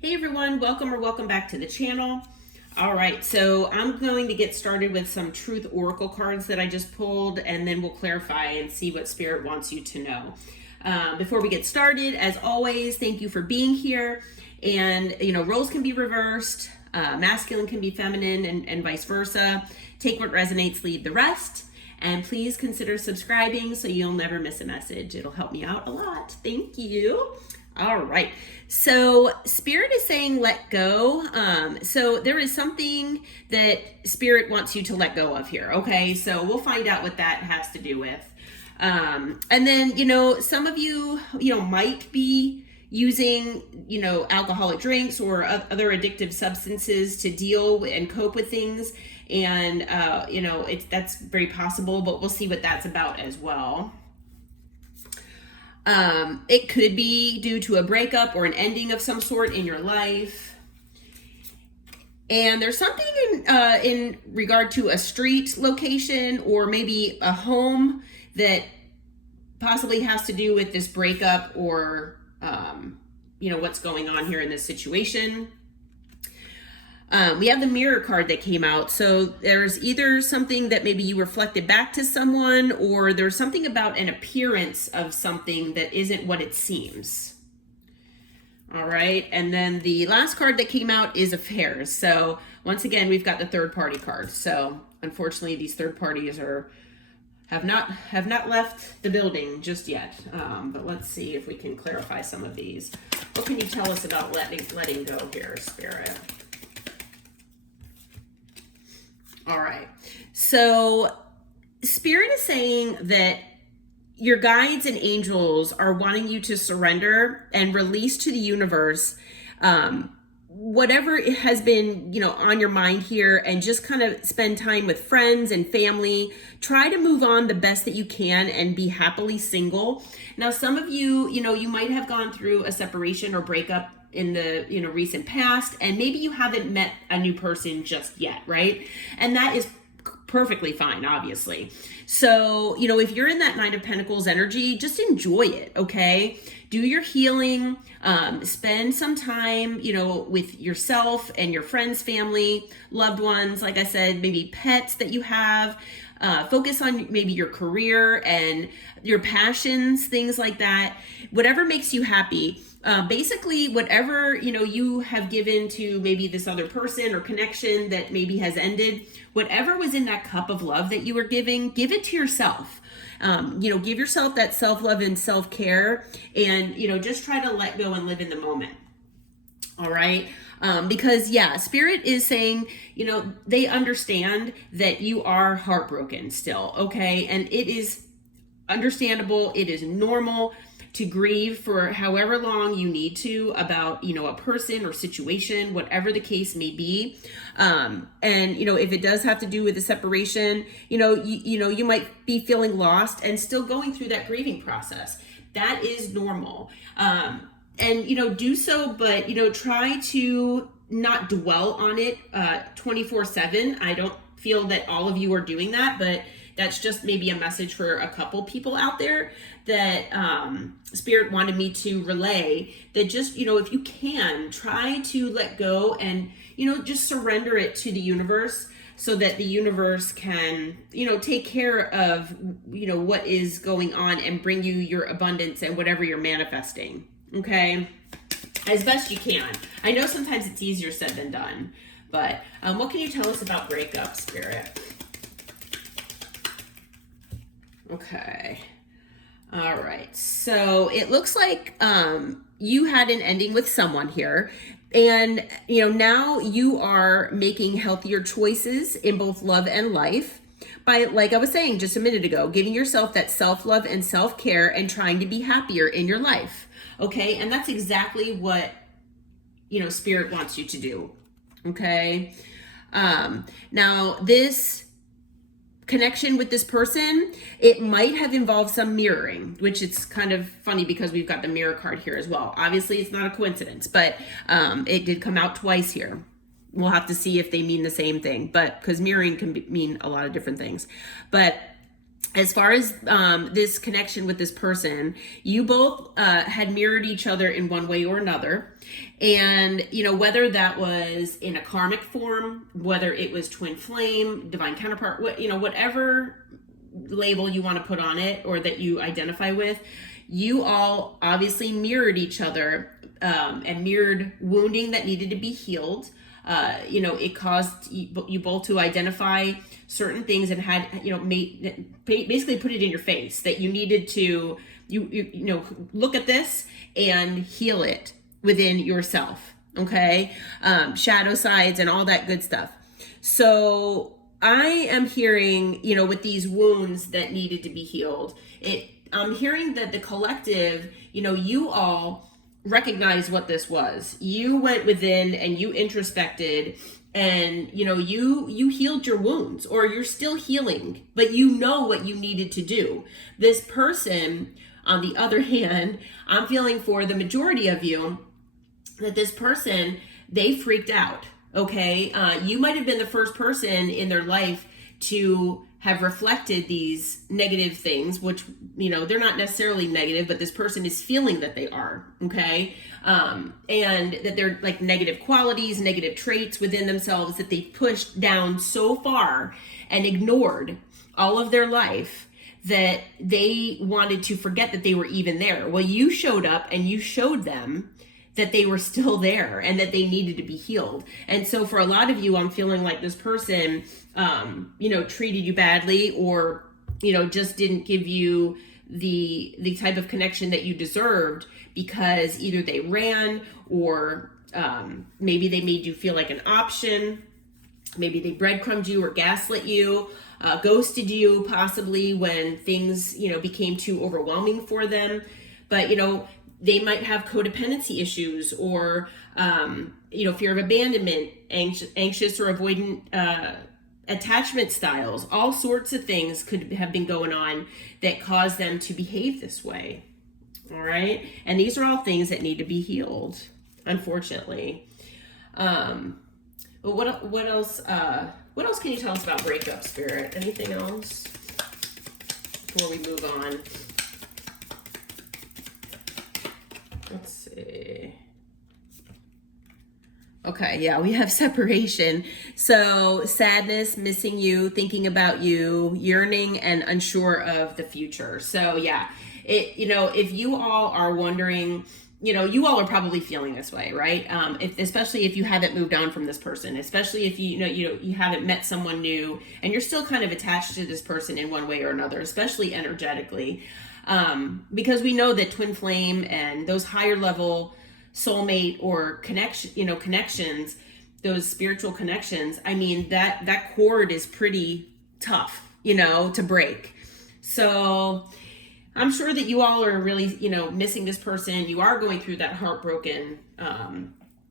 Hey everyone, welcome back to the channel. All right, so I'm going to get started with some truth oracle cards that I just pulled, and then we'll clarify and see what Spirit wants you to know. Before we get started, as always, thank you for being here. And roles can be reversed, masculine can be feminine, and vice versa. Take what resonates, leave the rest. And please consider subscribing so you'll never miss a message. It'll help me out a lot. Thank you. All right. So Spirit is saying let go. So there is something that Spirit wants you to let go of here. Okay. So we'll find out what that has to do with. And then, some of you, might be using, alcoholic drinks or other addictive substances to deal and cope with things. And, that's very possible, but we'll see what that's about as well. It could be due to a breakup or an ending of some sort in your life. And there's something in regard to a street location or maybe a home that possibly has to do with this breakup or, what's going on here in this situation. We have the mirror card that came out. So there's either something that maybe you reflected back to someone, or there's something about an appearance of something that isn't what it seems. All right. And then the last card that came out is affairs. So once again, we've got the third party card. So unfortunately, these third parties have not left the building just yet. But let's see if we can clarify some of these. What can you tell us about letting go here, Spirit? All right. So Spirit is saying that your guides and angels are wanting you to surrender and release to the universe whatever has been, on your mind here, and just kind of spend time with friends and family. Try to move on the best that you can and be happily single. Now, some of you, you might have gone through a separation or breakup in the recent past, and maybe you haven't met a new person just yet, right? And that is perfectly fine, obviously. So if you're in that Nine of Pentacles energy, just enjoy it. Okay, do your healing, spend some time with yourself and your friends, family, loved ones, like I said, maybe pets that you have. Focus on maybe your career and your passions, things like that. Whatever makes you happy. Basically, whatever, you have given to maybe this other person or connection that maybe has ended, whatever was in that cup of love that you were giving, give it to yourself. Give yourself that self-love and self-care, and, just try to let go and live in the moment. All right. Because Spirit is saying, they understand that you are heartbroken still. Okay. And it is understandable. It is normal to grieve for however long you need to about, a person or situation, whatever the case may be. And, if it does have to do with a separation, you might be feeling lost and still going through that grieving process. That is normal. And, do so, but, try to not dwell on it 24/7. I don't feel that all of you are doing that, but that's just maybe a message for a couple people out there that Spirit wanted me to relay, that just, if you can, try to let go and, just surrender it to the universe so that the universe can, take care of, what is going on and bring you your abundance and whatever you're manifesting. Okay. As best you can. I know sometimes it's easier said than done, but what can you tell us about breakup, Spirit? Okay. All right. So it looks like you had an ending with someone here. And, now you are making healthier choices in both love and life by, like I was saying just a minute ago, giving yourself that self-love and self-care and trying to be happier in your life. Okay. And that's exactly what, Spirit wants you to do. Okay. Now this connection with this person, it might have involved some mirroring, which it's kind of funny because we've got the mirror card here as well. Obviously, it's not a coincidence, but it did come out twice here. We'll have to see if they mean the same thing, but because mirroring can mean a lot of different things. But as far as this connection with this person, you both had mirrored each other in one way or another. And, whether that was in a karmic form, whether it was twin flame, divine counterpart, whatever label you want to put on it or that you identify with, you all obviously mirrored each other and mirrored wounding that needed to be healed. It caused you both to identify certain things and had, basically put it in your face that you needed to, look at this and heal it within yourself. Okay. Shadow sides and all that good stuff. So I am hearing, with these wounds that needed to be healed, I'm hearing that the collective, you all recognize what this was. You went within and you introspected and, you healed your wounds, or you're still healing, but you know what you needed to do. This person, on the other hand, I'm feeling for the majority of you that this person, they freaked out. Okay. You might've been the first person in their life to have reflected these negative things, which, they're not necessarily negative, but this person is feeling that they are, okay? And that they're like negative qualities, negative traits within themselves that they pushed down so far and ignored all of their life that they wanted to forget that they were even there. Well, you showed up and you showed them that they were still there and that they needed to be healed. And so for a lot of you, I'm feeling like this person, treated you badly, or, just didn't give you the type of connection that you deserved, because either they ran, or maybe they made you feel like an option. Maybe they breadcrumbed you or gaslit you, ghosted you possibly when things, became too overwhelming for them. But, they might have codependency issues, or, fear of abandonment, anxious or avoidant attachment styles. All sorts of things could have been going on that caused them to behave this way. All right. And these are all things that need to be healed, unfortunately. But what else can you tell us about breakup, Spirit? Anything else before we move on? Let's see. Okay, yeah, we have separation. So sadness, missing you, thinking about you, yearning and unsure of the future. So yeah, if you all are wondering, you all are probably feeling this way, right? Especially if you haven't moved on from this person, especially if you haven't met someone new and you're still kind of attached to this person in one way or another, especially energetically. Because we know that twin flame and those higher level soulmate or connections, those spiritual connections, I mean, that cord is pretty tough, to break. So I'm sure that you all are really, missing this person. You are going through that heartbroken,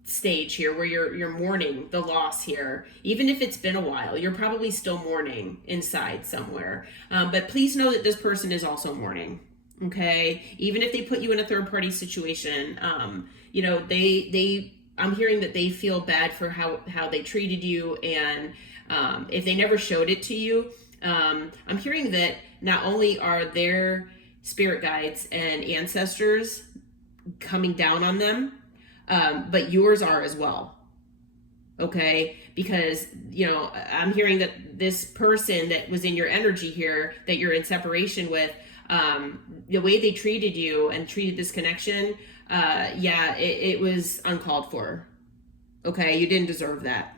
stage here where you're mourning the loss here. Even if it's been a while, you're probably still mourning inside somewhere. But please know that this person is also mourning. Okay. Even if they put you in a third party situation, I'm hearing that they feel bad for how they treated you. And, if they never showed it to you, I'm hearing that not only are their spirit guides and ancestors coming down on them, but yours are as well. Okay. Because, I'm hearing that this person that was in your energy here, that you're in separation with, the way they treated you and treated this connection, it was uncalled for. Okay. You didn't deserve that.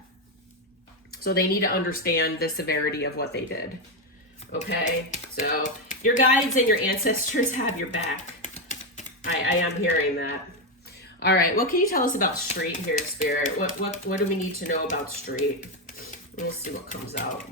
So they need to understand the severity of what they did. Okay. So your guides and your ancestors have your back. I am hearing that. All right. What can you tell us about Street here, Spirit? What do we need to know about Street? We'll see what comes out.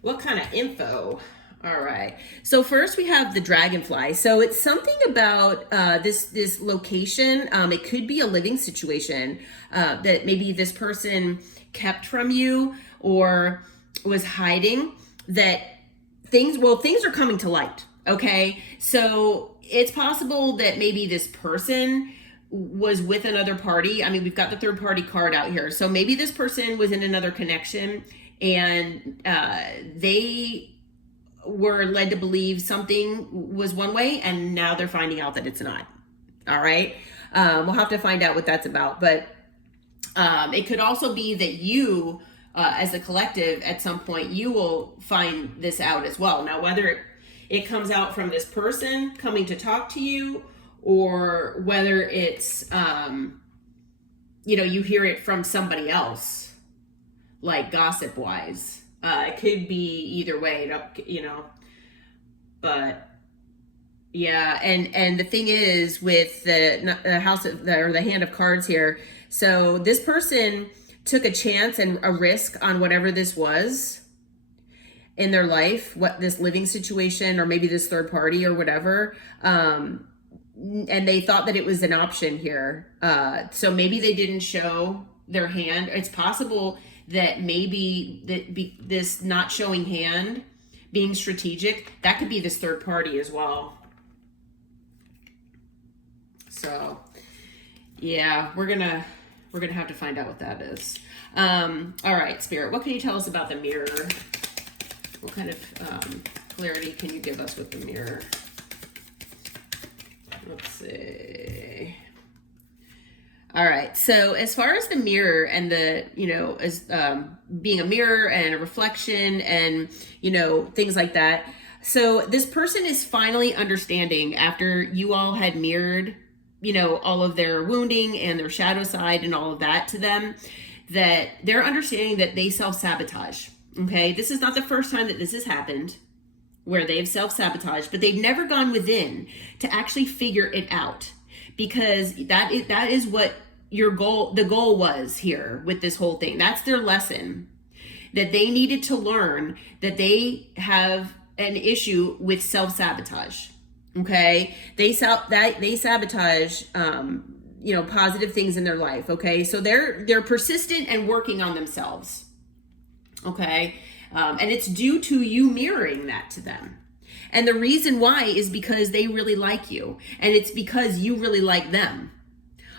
What kind of info? All right. So first we have the dragonfly. So it's something about this location. It could be a living situation that maybe this person kept from you or was hiding. That things are coming to light. Okay. So it's possible that maybe this person was with another party. I mean, we've got the third party card out here. So maybe this person was in another connection and they were led to believe something was one way, and now they're finding out that it's not. All right. We'll have to find out what that's about. But it could also be that you, as a collective, at some point, you will find this out as well. Now, whether it comes out from this person coming to talk to you, or whether it's, you hear it from somebody else, like gossip wise. It could be either way, but yeah. And the thing is with the house of or the hand of cards here. So this person took a chance and a risk on whatever this was in their life, what this living situation, or maybe this third party or whatever. And they thought that it was an option here. So maybe they didn't show their hand. It's possible that maybe this not showing hand, being strategic, that could be this third party as well. So yeah, we're gonna have to find out what that is. All right, Spirit, what can you tell us about the mirror? What kind of clarity can you give us with the mirror? Let's see. All right. So as far as the mirror and the, as being a mirror and a reflection and, things like that. So this person is finally understanding, after you all had mirrored, all of their wounding and their shadow side and all of that to them, that they're understanding that they self-sabotage. Okay. This is not the first time that this has happened, where they've self-sabotaged, but they've never gone within to actually figure it out, because that is what the goal was here with this whole thing. That's their lesson, that they needed to learn that they have an issue with self-sabotage. Okay. They sabotage, positive things in their life. Okay. So they're persistent and working on themselves. Okay. And it's due to you mirroring that to them. And the reason why is because they really like you, and it's because you really like them.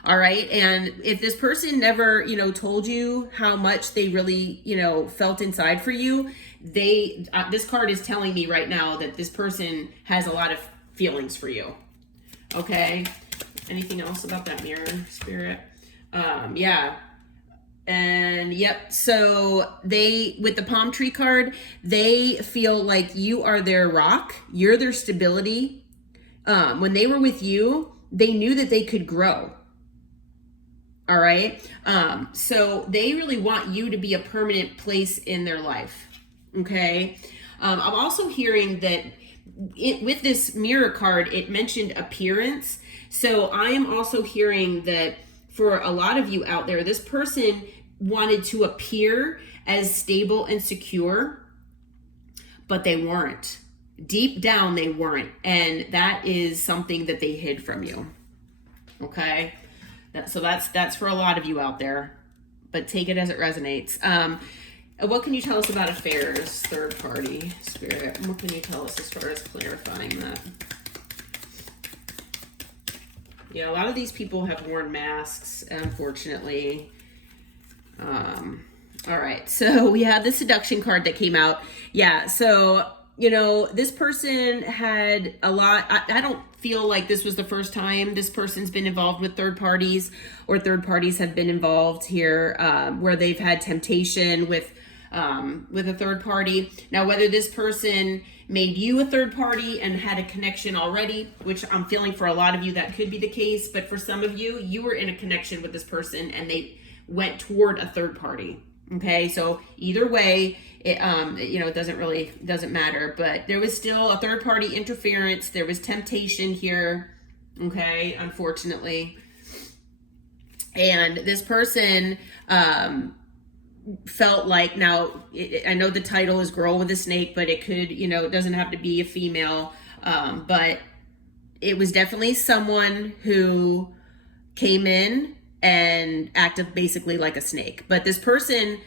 All right. And if this person never, told you how much they really, felt inside for you, this card is telling me right now that this person has a lot of feelings for you. Okay. Anything else about that mirror, Spirit? Yeah. And yep, so with the palm tree card, they feel like you are their rock, you're their stability. When they were with you, they knew that they could grow. All right. So they really want you to be a permanent place in their life. Okay. I'm also hearing that with this mirror card, it mentioned appearance. So I am also hearing that for a lot of you out there, this person wanted to appear as stable and secure, but they weren't. Deep down, they weren't. And that is something that they hid from you. Okay. So that's for a lot of you out there, but take it as it resonates. What can you tell us about affairs, third party, Spirit? What can you tell us as far as clarifying that? Yeah, a lot of these people have worn masks, unfortunately. All right, so we have the seduction card that came out. Yeah, so, this person had a lot. I don't feel like this was the first time this person's been involved with third parties, or third parties have been involved here, where they've had temptation with a third party. Now, whether this person made you a third party and had a connection already, which I'm feeling for a lot of you that could be the case, but for some of you, you were in a connection with this person and they went toward a third party. Okay, so either way, it doesn't matter, but there was still a third party interference. There was temptation here. Okay, unfortunately. And this person, felt like, I know the title is Girl with a Snake, but it could, it doesn't have to be a female, but it was definitely someone who came in and acted basically like a snake. But this person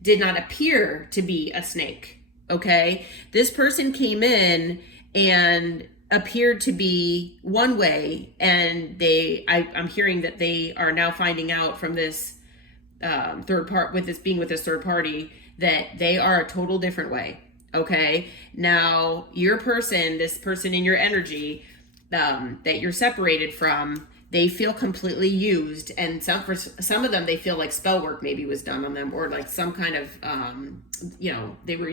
did not appear to be a snake, okay? This person came in and appeared to be one way, and I'm hearing that they are now finding out from this third part, with this being with this third party, that they are a total different way. Okay. Now, your person, this person in your energy that you're separated from, they feel completely used, and for some of them, they feel like spell work maybe was done on them, or like some kind of they were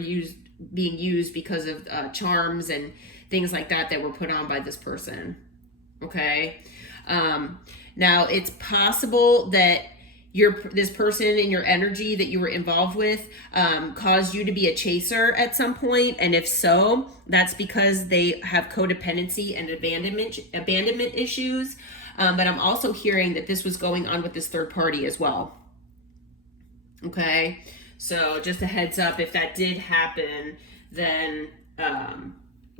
being used because of charms and things like that were put on by this person. Okay. Now, it's possible that this person in your energy that you were involved with caused you to be a chaser at some point, and if so, that's because they have codependency and abandonment issues. But I'm also hearing that this was going on with this third party as well. Okay, so just a heads up, if that did happen, then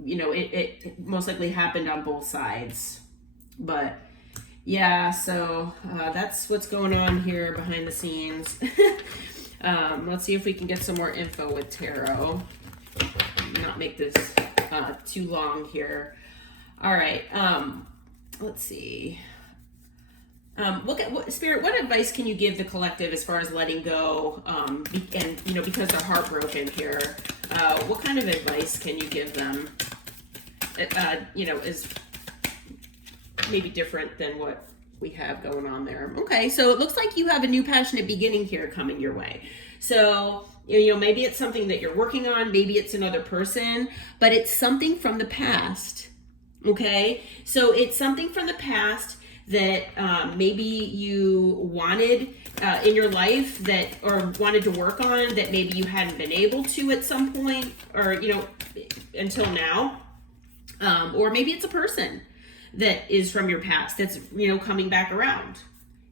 it most likely happened on both sides. But yeah, so that's what's going on here behind the scenes. Let's see if we can get some more info with tarot. Not make this too long here. All right, let's see. Spirit, what advice can you give the collective as far as letting go? And because they're heartbroken here, what kind of advice can you give them? Is maybe different than what we have going on there. Okay, so it looks like you have a new passionate beginning here coming your way. So, maybe it's something that you're working on, maybe it's another person, but it's something from the past. Okay, so it's something from the past that maybe you wanted in your life or wanted to work on that maybe you hadn't been able to at some point, or until now. Or maybe it's a person that is from your past that's coming back around.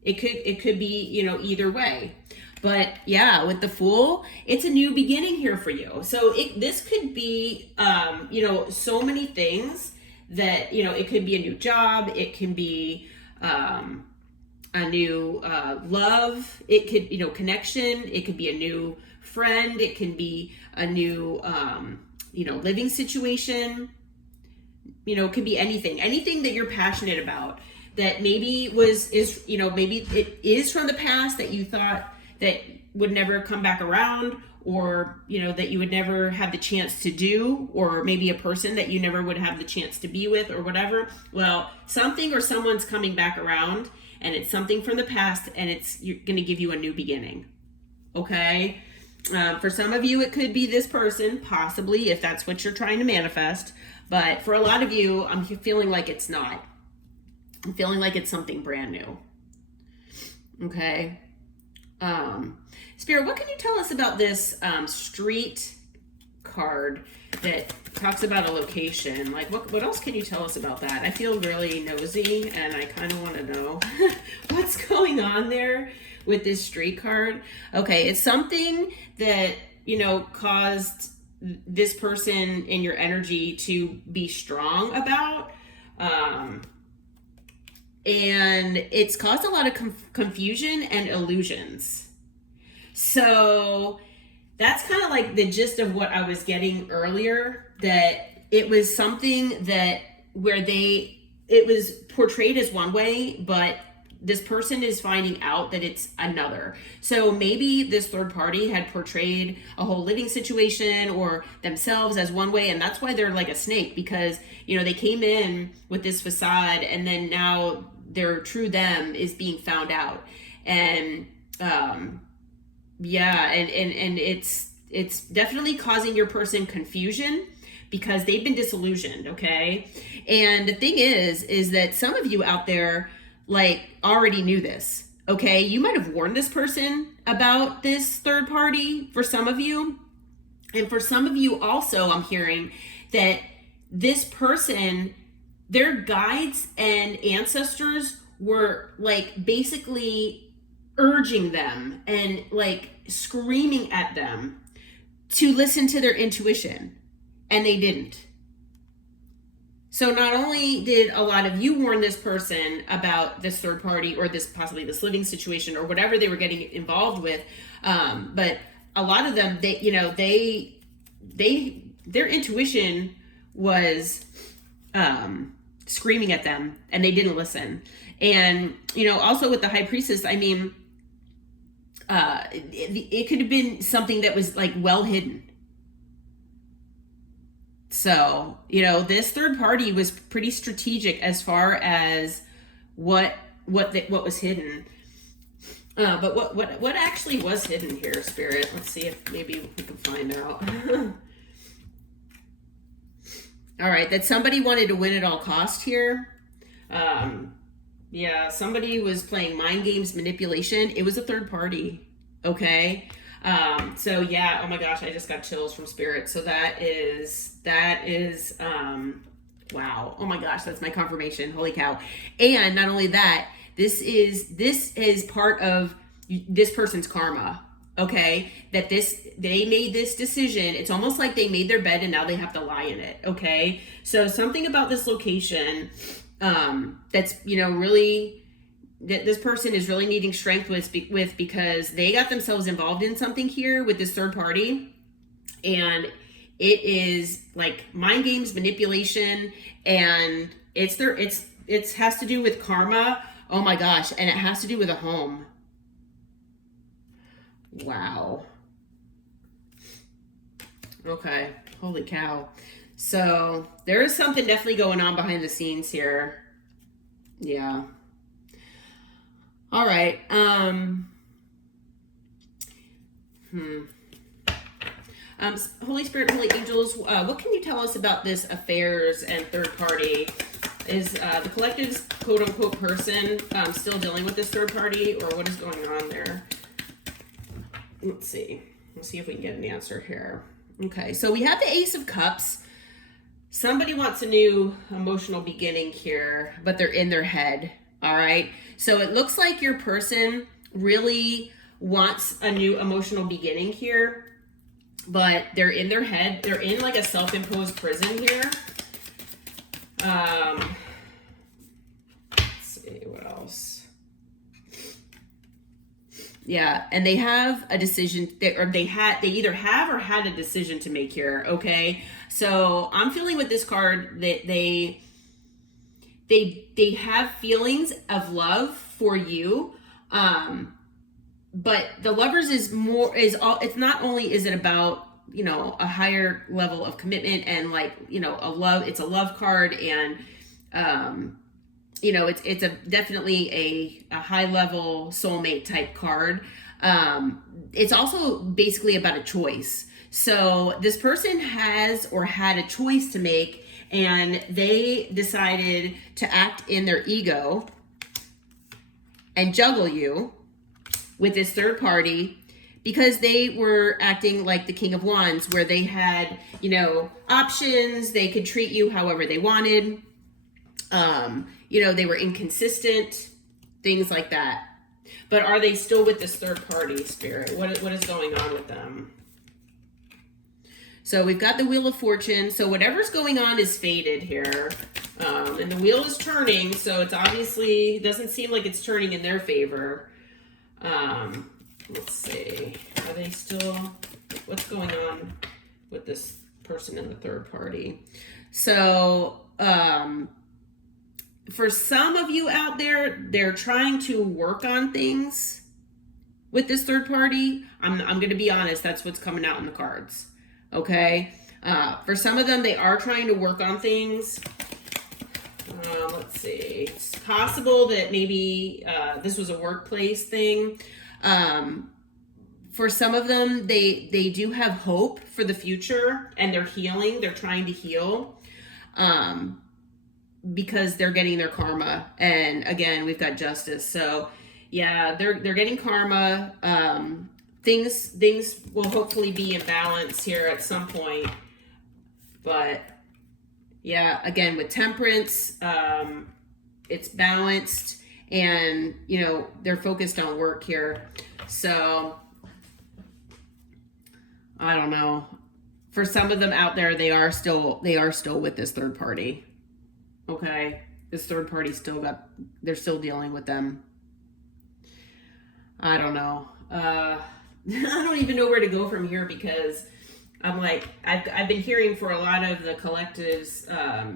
It could be either way. But yeah, with the Fool, it's a new beginning here for you. So this could be so many things that it could be a new job, it can be a new love, it could connection, it could be a new friend, it can be a new living situation. It could be anything that you're passionate about that maybe maybe it is from the past that you thought that would never come back around, or that you would never have the chance to do, or maybe a person that you never would have the chance to be with, or whatever. Well, something or someone's coming back around, and it's something from the past, and you're going to give you a new beginning. Okay. For some of you, it could be this person, possibly, if that's what you're trying to manifest. But for a lot of you, I'm feeling like it's not. I'm feeling like it's something brand new. Okay. Spirit, what can you tell us about this street card that talks about a location? Like, what else can you tell us about that? I feel really nosy, and I kind of want to know what's going on there with this street card. Okay, it's something that caused this person in your energy to be strong about, and it's caused a lot of confusion and illusions. So that's kind of like the gist of what I was getting earlier, that it was something that it was portrayed as one way, but this person is finding out that it's another. So maybe this third party had portrayed a whole living situation or themselves as one way, and that's why they're like a snake, because they came in with this facade, and then now their true them is being found out. And and it's definitely causing your person confusion because they've been disillusioned. Okay, and the thing is that some of you out there already knew this. Okay, you might have warned this person about this third party, for some of you. And for some of you also, I'm hearing that this person, their guides and ancestors were basically urging them and screaming at them to listen to their intuition, and they didn't. So not only did a lot of you warn this person about this third party, or possibly this living situation, or whatever they were getting involved with, but a lot of them, their intuition was screaming at them, and they didn't listen. And also with the High Priestess, I mean, it could have been something that was well hidden. So, you know, this third party was pretty strategic as far as what was hidden. But what actually was hidden here, Spirit? Let's see if maybe we can find out. All right, that somebody wanted to win at all cost here. Yeah, somebody was playing mind games, manipulation. It was a third party. Okay. So yeah, oh my gosh, I just got chills from Spirit. So that is wow. Oh my gosh, that's my confirmation. Holy cow. And not only that, this is part of this person's karma. Okay, that they made this decision. It's almost like they made their bed and now they have to lie in it. Okay, so something about this location that's, you know, really, that this person is really needing strength with because they got themselves involved in something here with this third party, and it is like mind games, manipulation, and it has to do with karma. Oh my gosh, and it has to do with a home. Wow. Okay, holy cow. So there is something definitely going on behind the scenes here. Yeah. All right. Holy Spirit, Holy Angels, what can you tell us about this affairs and third party? Is the collective's quote-unquote person still dealing with this third party, or what is going on there? Let's see. Let's see if we can get an answer here. Okay, so we have the Ace of Cups. Somebody wants a new emotional beginning here, but they're in their head. All right. So it looks like your person really wants a new emotional beginning here, but they're in their head. They're in like a self-imposed prison here. Let's see what else. Yeah, and they have a decision, they either have or had a decision to make here. Okay, so I'm feeling with this card that they have feelings of love for you, but the Lovers is all. It's not only is it about, you know, a higher level of commitment and, like, you know, it's a love card, and you know, it's definitely a high level soulmate type card. It's also basically about a choice. So this person has or had a choice to make, and they decided to act in their ego and juggle you with this third party because they were acting like the King of Wands, where they had, you know, options. They could treat you however they wanted. You know, they were inconsistent, things like that. But are they still with this third party, Spirit? What is going on with them? So we've got the Wheel of Fortune. So whatever's going on is faded here. And the wheel is turning, so it's obviously, doesn't seem like it's turning in their favor. Let's see. Are they still, what's going on with this person in the third party? So, for some of you out there, they're trying to work on things with this third party. I'm going to be honest, that's what's coming out in the cards. Okay? For some of them, they are trying to work on things. Let's see. It's possible that maybe this was a workplace thing. For some of them, they do have hope for the future, and they're healing. They're trying to heal. Because they're getting their karma, and again, we've got Justice. So yeah, they're getting karma. Things will hopefully be in balance here at some point. But yeah, again, with Temperance, it's balanced, and, you know, they're focused on work here. So I don't know. For some of them out there, they are still with this third party. Okay, this third party they're still dealing with them. I don't know. I don't even know where to go from here, because I'm like, I've been hearing for a lot of the collectives,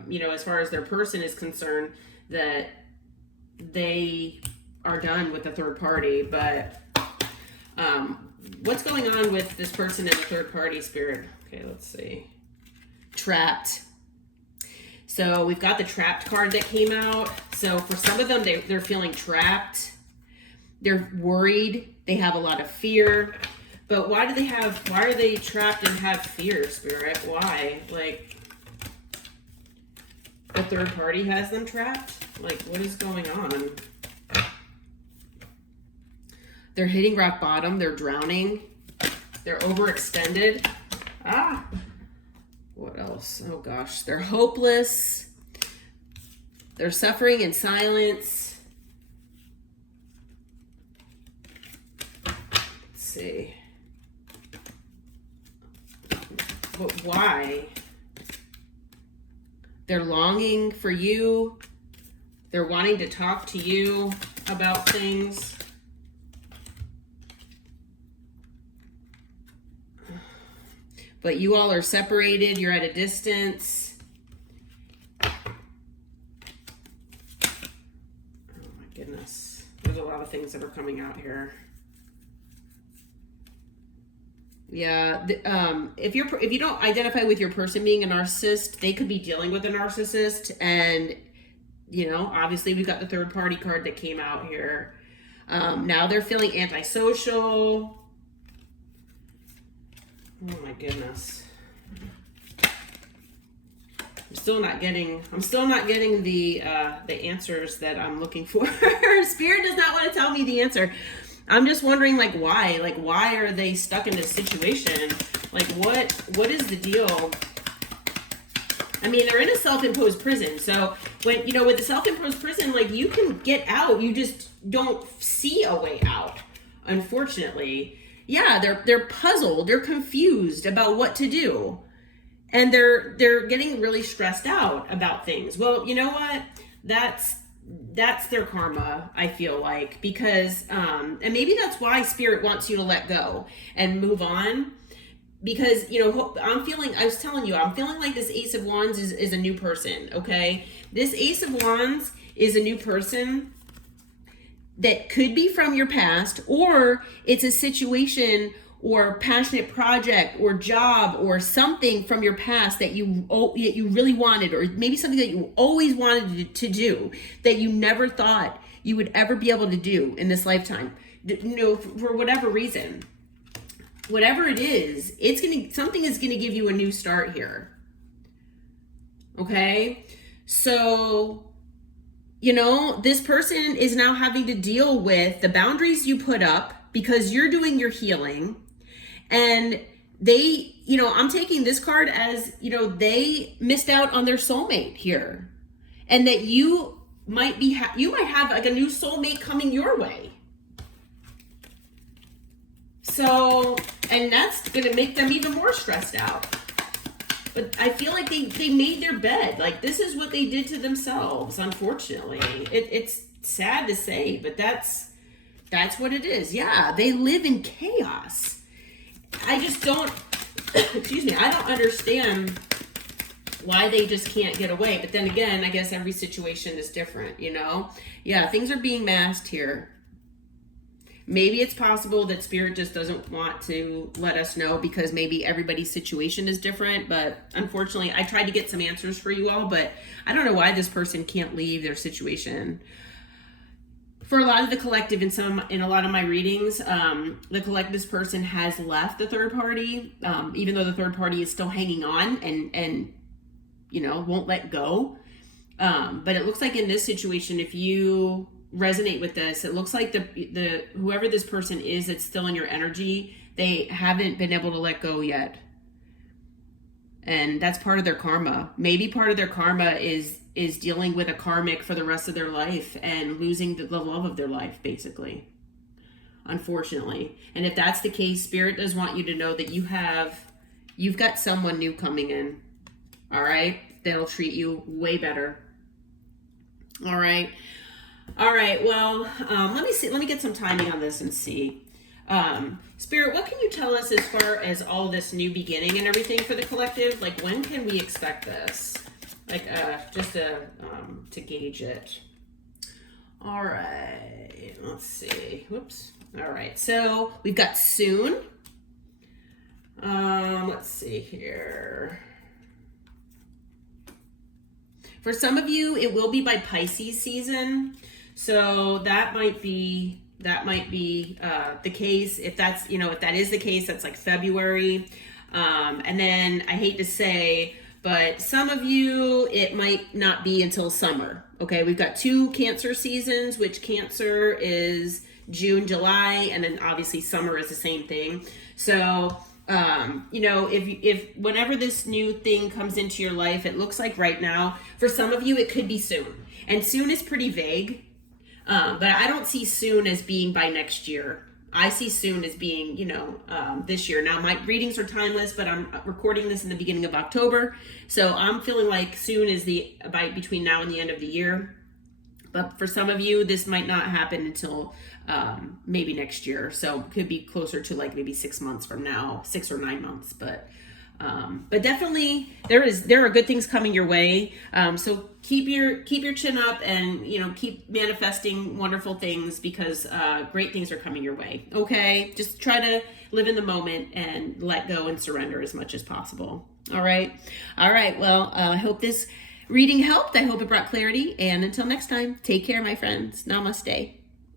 you know, as far as their person is concerned, that they are done with the third party. But what's going on with this person in the third party, Spirit? Okay, let's see. trapped. So we've got the trapped card that came out. So for some of them, they're feeling trapped. They're worried. They have a lot of fear. But why are they trapped and have fear, Spirit? Why? Like, the third party has them trapped? Like, what is going on? They're hitting rock bottom. They're drowning. They're overextended. What else? Oh gosh. They're hopeless. They're suffering in silence. Let's see. But why? They're longing for you. They're wanting to talk to you about things. But you all are separated. You're at a distance. Oh my goodness. There's a lot of things that are coming out here. Yeah, if you don't identify with your person being a narcissist, they could be dealing with a narcissist, and you know, obviously we've got the third party card that came out here. Now they're feeling antisocial. Oh my goodness. I'm still not getting the answers that I'm looking for. Spirit does not want to tell me the answer. I'm just wondering, like, why? Like, why are they stuck in this situation? Like, what is the deal? I mean, they're in a self-imposed prison. So when, you know, with the self-imposed prison, like, you can get out. You just don't see a way out, unfortunately. Yeah, they're puzzled. They're confused about what to do. And they're getting really stressed out about things. Well, you know what? That's their karma, I feel like, because and maybe that's why Spirit wants you to let go and move on, because, you know, I was telling you, I'm feeling like this Ace of Wands is a new person. Okay, this Ace of Wands is a new person that could be from your past, or it's a situation or passionate project or job or something from your past that you really wanted, or maybe something that you always wanted to do that you never thought you would ever be able to do in this lifetime. You know, for whatever reason, whatever it is, something is gonna give you a new start here. Okay, so, you know, this person is now having to deal with the boundaries you put up because you're doing your healing. And they, you know, I'm taking this card as, you know, they missed out on their soulmate here. And that you might have like a new soulmate coming your way. So, and that's going to make them even more stressed out. But I feel like they made their bed. Like, this is what they did to themselves, unfortunately. It's sad to say, but that's what it is. Yeah, they live in chaos. I just don't, excuse me, I don't understand why they just can't get away. But then again, I guess every situation is different, you know? Yeah, things are being masked here. Maybe it's possible that Spirit just doesn't want to let us know because maybe everybody's situation is different. But unfortunately, I tried to get some answers for you all, but I don't know why this person can't leave their situation. For a lot of the collective, in a lot of my readings, the collective, this person has left the third party, even though the third party is still hanging on and you know, won't let go. But it looks like in this situation, if you resonate with this, it looks like the whoever this person is that's still in your energy, they haven't been able to let go yet. And that's part of their karma. Maybe part of their karma is dealing with a karmic for the rest of their life and losing the love of their life, basically, unfortunately. And if that's the case, Spirit does want you to know that you've got someone new coming in, all right, that'll treat you way better. All right, well, let me get some timing on this and see. Spirit, what can you tell us as far as all this new beginning and everything for the collective? Like, when can we expect this? Like, just to gauge it. All right, let's see. Whoops. All right, so we've got soon. Let's see here. For some of you, it will be by Pisces season. So that might be the case. If that's, if that is the case, that's like February. And then I hate to say, but some of you, it might not be until summer. Okay, we've got 2 Cancer seasons, which Cancer is June, July, and then obviously summer is the same thing. So, if whenever this new thing comes into your life, it looks like right now, for some of you, it could be soon. And soon is pretty vague, but I don't see soon as being by next year. I see soon as being, this year. Now, my readings are timeless, but I'm recording this in the beginning of October. So I'm feeling like soon is between now and the end of the year. But for some of you, this might not happen until maybe next year. So it could be closer to like maybe 6 months from now, 6 or 9 months. But definitely there are good things coming your way. So keep your chin up and, keep manifesting wonderful things because great things are coming your way. Okay. Just try to live in the moment and let go and surrender as much as possible. All right. Well, I hope this reading helped. I hope it brought clarity. And until next time, take care, my friends. Namaste.